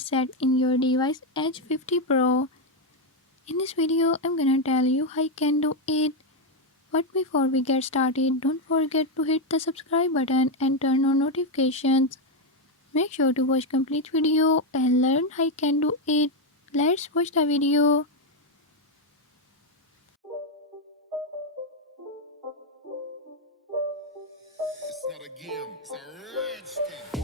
Reset in your device Edge 50 Pro. In this video, I'm gonna tell you how you can do it. But before we get started, don't forget to hit the subscribe button and turn on notifications. Make sure to watch complete video and learn how you can do it. Let's watch the video. It's not a game, it's a rich thing.